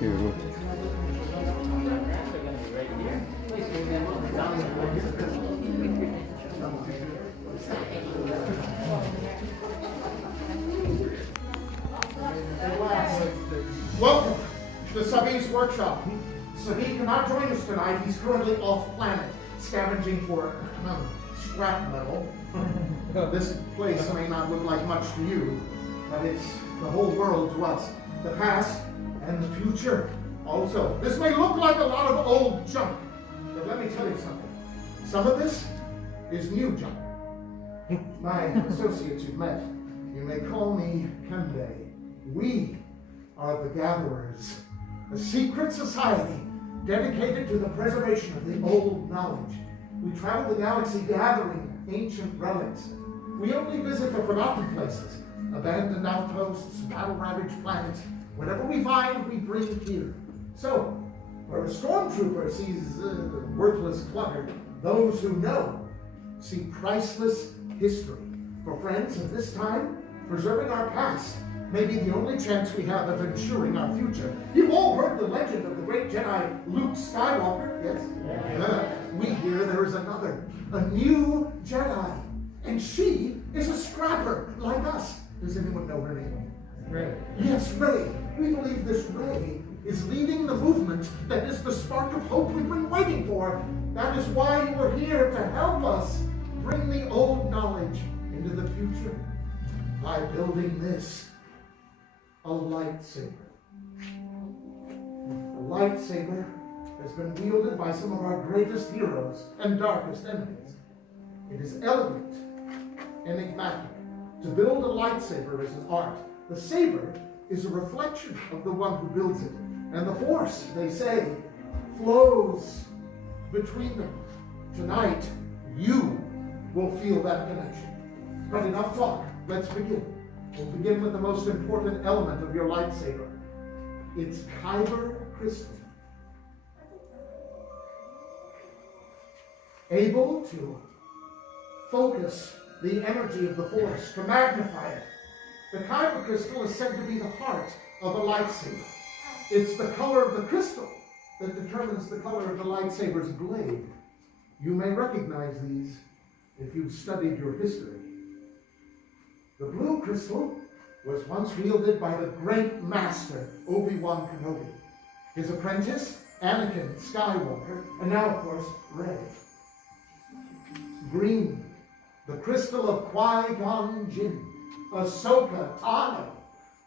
Here, look. Welcome to Savi's workshop. Savi cannot join us tonight. He's currently off planet, scavenging for scrap metal. This place may not look like much to you, but it's the whole world to us. The past and the future also. This may look like a lot of old junk, but let me tell you something. Some of this is new junk. My associates you've met, you may call me Kembe. We are the Gatherers, a secret society dedicated to the preservation of the old knowledge. We travel the galaxy gathering ancient relics. We only visit the forgotten places, abandoned outposts, battle-ravaged planets. Whatever we find, we bring here. So, where a stormtrooper sees worthless clutter, those who know see priceless history. For friends at this time, preserving our past may be the only chance we have of ensuring our future. You've all heard the legend of the great Jedi Luke Skywalker, yes? We hear there is another, a new Jedi, and she is a scrapper like us. Does anyone know her name? Rey. Yes, Rey. We believe this Rey is leading the movement that is the spark of hope we've been waiting for. That is why you are here, to help us bring the old knowledge into the future by building this, a lightsaber. A lightsaber has been wielded by some of our greatest heroes and darkest enemies. It is elegant, enigmatic. To build a lightsaber is an art. The saber is a reflection of the one who builds it. And the Force, they say, flows between them. Tonight, you will feel that connection. But enough talk. Let's begin. We'll begin with the most important element of your lightsaber. It's kyber crystal. Able to focus the energy of the Force, to magnify it. The kyber crystal is said to be the heart of a lightsaber. It's the color of the crystal that determines the color of the lightsaber's blade. You may recognize these if you've studied your history. The blue crystal was once wielded by the great master, Obi-Wan Kenobi. His apprentice, Anakin Skywalker, and now, of course, Rey. Green, the crystal of Qui-Gon Jinn, Ahsoka Tano,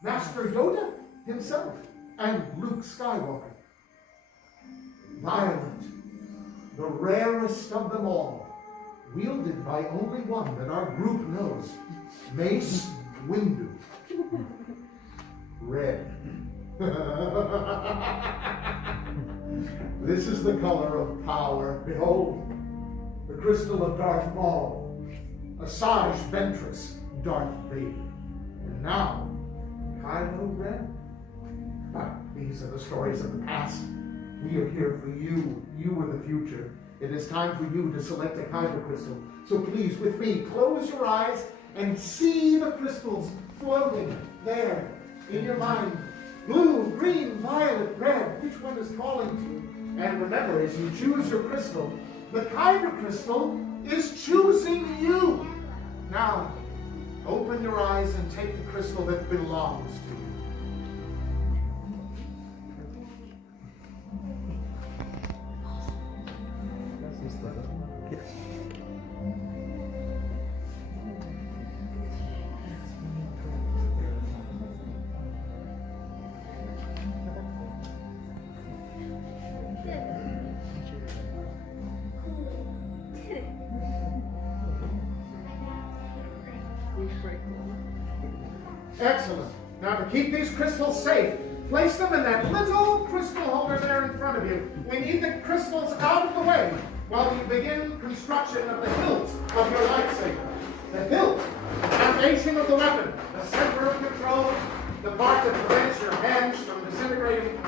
Master Yoda himself, and Luke Skywalker. Violet, the rarest of them all, wielded by only one that our group knows, Mace Windu. Red. This is the color of power. Behold, the crystal of Darth Maul, Asajj Ventress, Darth Vader. And now, Kylo Ren. These are the stories of the past. We are here for you. You are the future. It is time for you to select a kyber crystal. So please, with me, close your eyes and see the crystals floating there in your mind. Blue, green, violet, red. Which one is calling to you? And remember, as you choose your crystal, the kyber crystal is choosing you. Now, open your eyes and take the crystal that belongs to you. Excellent. Now, to keep these crystals safe, place them in that little crystal holder there in front of you. We need the crystals out of the way while we begin construction of the hilt of your lightsaber. The hilt, the foundation of the weapon, the center of control, the part that prevents your hands from disintegrating.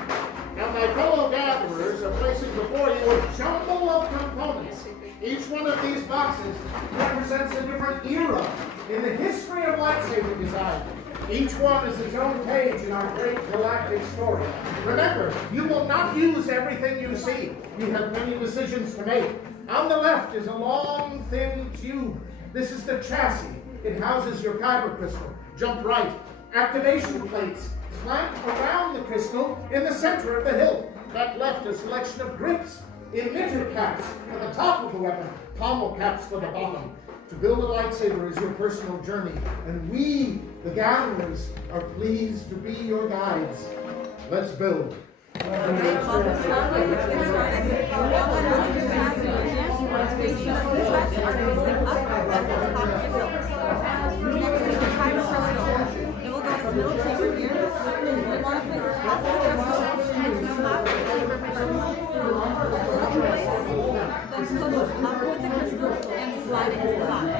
Now, my fellow gatherers are placing before you a jumble of components. Each one of these boxes represents a different era in the history of lightsaber design. Each one is its own page in our great galactic story. Remember, you will not use everything you see. You have many decisions to make. On the left is a long, thin tube. This is the chassis. It houses your kyber crystal. Jump right. Activation plates clamped around the crystal in the center of the hilt. Back left, a selection of grips. Emitter caps for the top of the weapon. Pommel caps for the bottom. To build a lightsaber is your personal journey, and we, the gatherers, are pleased to be your guides. Let's build. Slide it into the bottom. At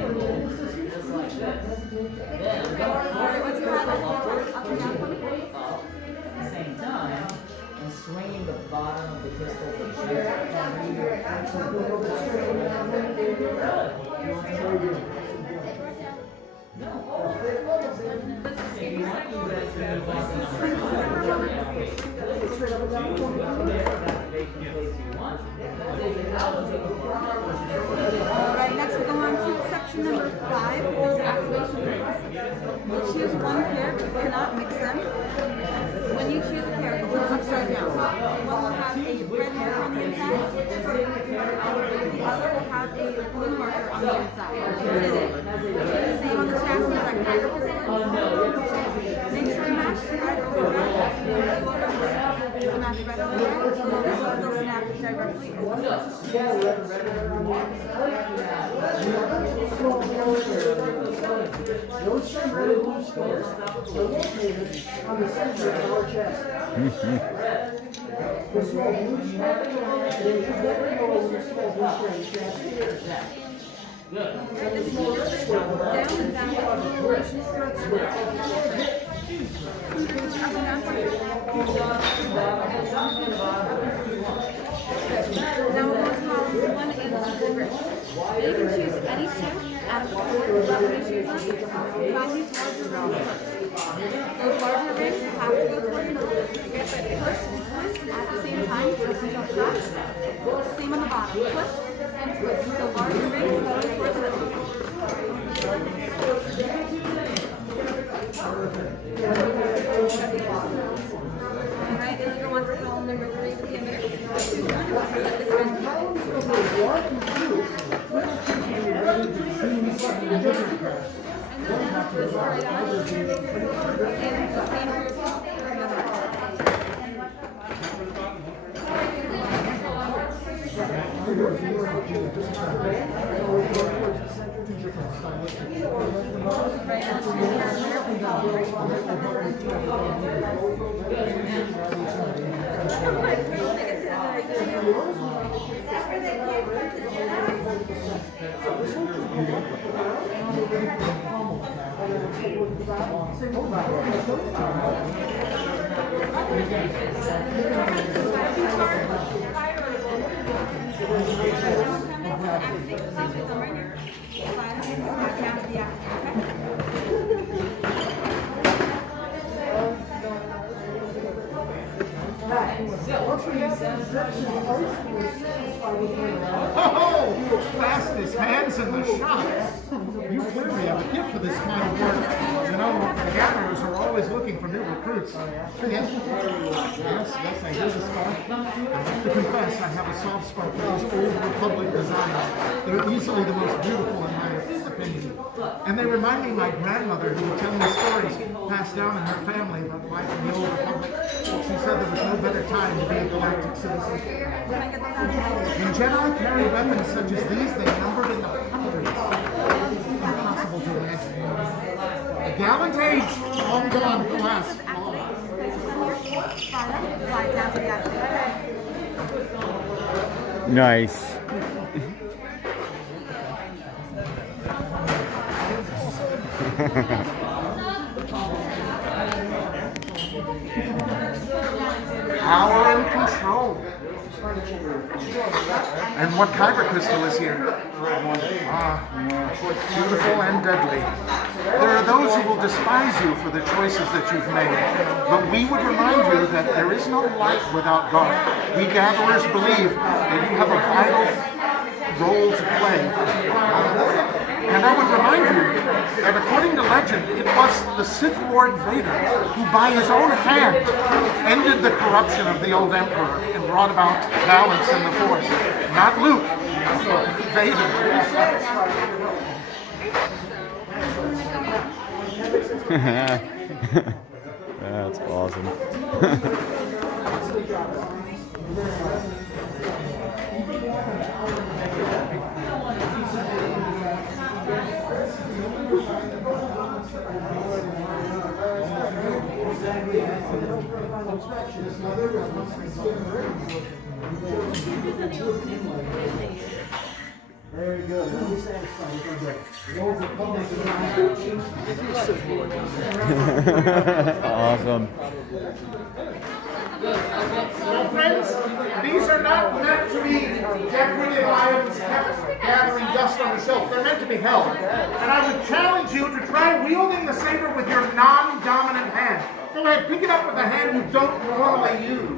the same time, and swinging the bottom of the crystal to Alright, next we're going on to section number 5, or activation pair. You'll choose one pair, but you cannot mix them. When you choose a pair, it will upside down. One will have a red marker on the inside, the other will have a blue marker on the inside. The same on the chassis, like kyber crystal. Make sure you match red over red. Match red over red, so they'll snap directly over the Those same red and blue squares are located on the center of our chest. The small blue square, they should never go over the small blue square in the chest. The small square, down and Now we're going to have 1 inch grip. You can choose any two out of the 4 that you choose on. Find these larger rings first. Those larger rings have to go towards the middle. Push and twist at the same time so you don't trash. Same on the bottom. Push and twist. The larger rings go towards the middle. Alright, and you go on to column number 3 with the emitter. Choose one and set this one. And then have to go right on. And the same for another Oh, fastest hands in the shop. You clearly have a gift for this kind of work. You know, the gatherers are always looking for new recruits. Yes, I hear the spot. I have to confess, I have a soft spot for these old Republic designs. They're easily the most beautiful in my opinion. And they remind me of my grandmother who would tell me stories passed down in her family about life in the old Republic. She said there was no better time to be a galactic citizen. When Jedi carried weapons such as these, they numbered in the hundreds. Impossible to imagine. A gallant age, long gone, alas. Nice. Power and control. And what kyber crystal is here? Ah, beautiful and deadly. There are those who will despise you for the choices that you've made, but we would remind you that there is no light without God. We gatherers believe that you have a vital role to play. And I would remind you that according to legend, it was the Sith Lord Vader who by his own hand ended the corruption of the old Emperor and brought about balance in the Force. Not Luke, Vader. That's awesome. Very good. We'll be satisfied. Awesome. Well, friends, these are not meant to be decorative items kept gathering dust on the shelf. They're meant to be held. And I would challenge you to try wielding the saber with your non-dominant hand. Go ahead, pick it up with a hand you don't normally use.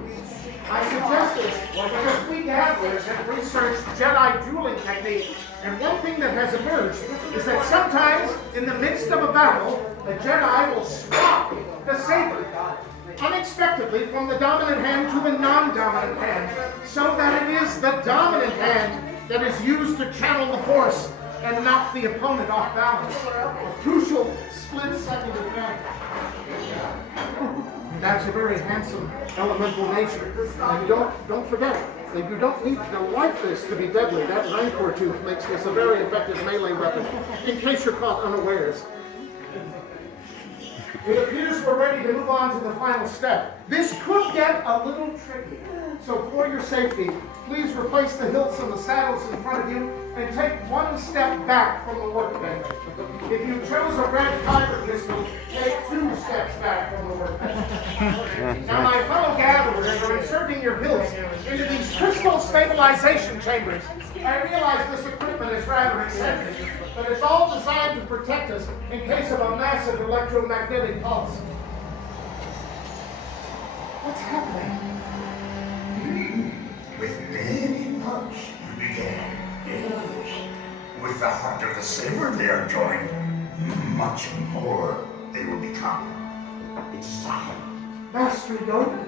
I suggest this because we gatherers have researched Jedi dueling techniques, and one thing that has emerged is that sometimes, in the midst of a battle, the Jedi will swap the saber unexpectedly from the dominant hand to the non-dominant hand, so that it is the dominant hand that is used to channel the Force and knock the opponent off balance. A crucial split-second advantage. That's a very handsome elemental nature. And don't forget that you don't need to like this to be deadly. That rancor tooth makes this a very effective melee weapon, in case you're caught unawares. It appears we're ready to move on to the final step. This could get a little tricky. So for your safety, please replace the hilts of the saddles in front of you and take one step back from the workbench. If you chose a red kyber pistol, take 2 steps back from the workbench. Now my fellow gatherers are inserting your hilts into these crystal stabilization chambers. I realize this equipment is rather eccentric, but it's all designed to protect us in case of a massive electromagnetic pulse. What's happening? With baby punch, you began. Yes. With the heart of the saber they are joined. Much more they will become. It is time. Master Yoda,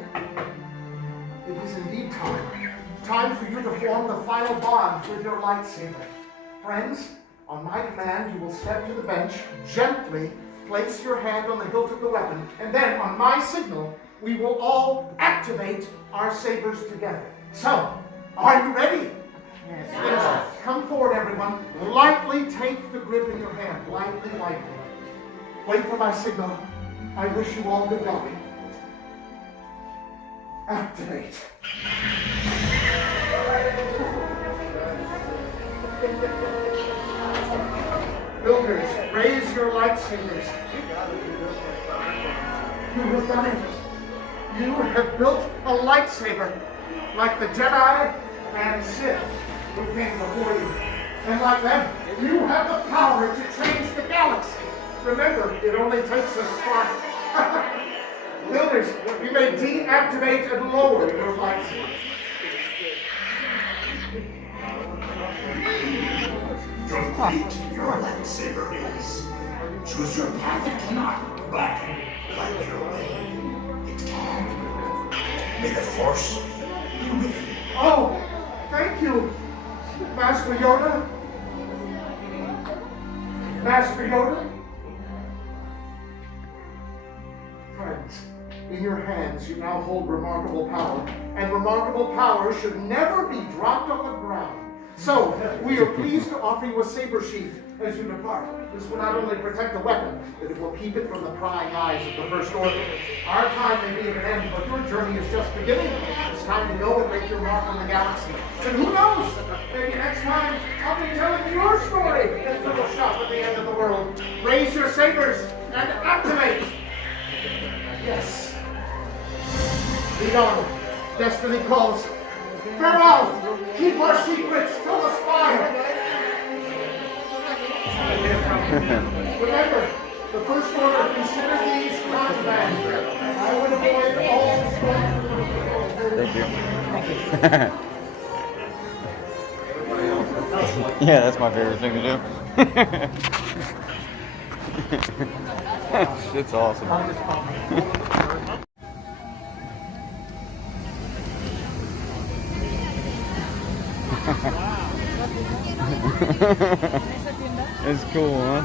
it is indeed time. Time for you to form the final bond with your lightsaber. Friends, on my command, you will step to the bench, gently place your hand on the hilt of the weapon, and then, on my signal, we will all activate our sabers together. So, are you ready? Yes. Come forward, everyone. Lightly take the grip in your hand. Lightly, lightly. Wait for my signal. I wish you all good luck. Activate. Builders, raise your lightsabers. You have done it. You have built a lightsaber, like the Jedi and Sith who came before you. And like them, you have the power to change the galaxy. Remember, it only takes a spark. Builders, you may deactivate and lower your lightsaber. Complete your lightsaber is. Choose your path it cannot, but like your way, it can. May the Force be with you. Oh, thank you, Master Yoda. Master Yoda. Friends, in your hands you now hold remarkable power, and remarkable power should never be dropped on the ground. So, we are pleased to offer you a saber sheath as you depart. This will not only protect the weapon, but it will keep it from the prying eyes of the First Order. Our time may be at an end, but your journey is just beginning. It's time to go and make your mark on the galaxy. And who knows? Maybe next time I'll be telling your story at the shop at the end of the world. Raise your sabers and activate! Yes. Lead on. Destiny calls. Farewell! Keep our secrets till the spire! Remember, the first order, consider these contraband. I would avoid all Thank you. Yeah, that's my favorite thing to do. Shit's awesome. It's cool, huh?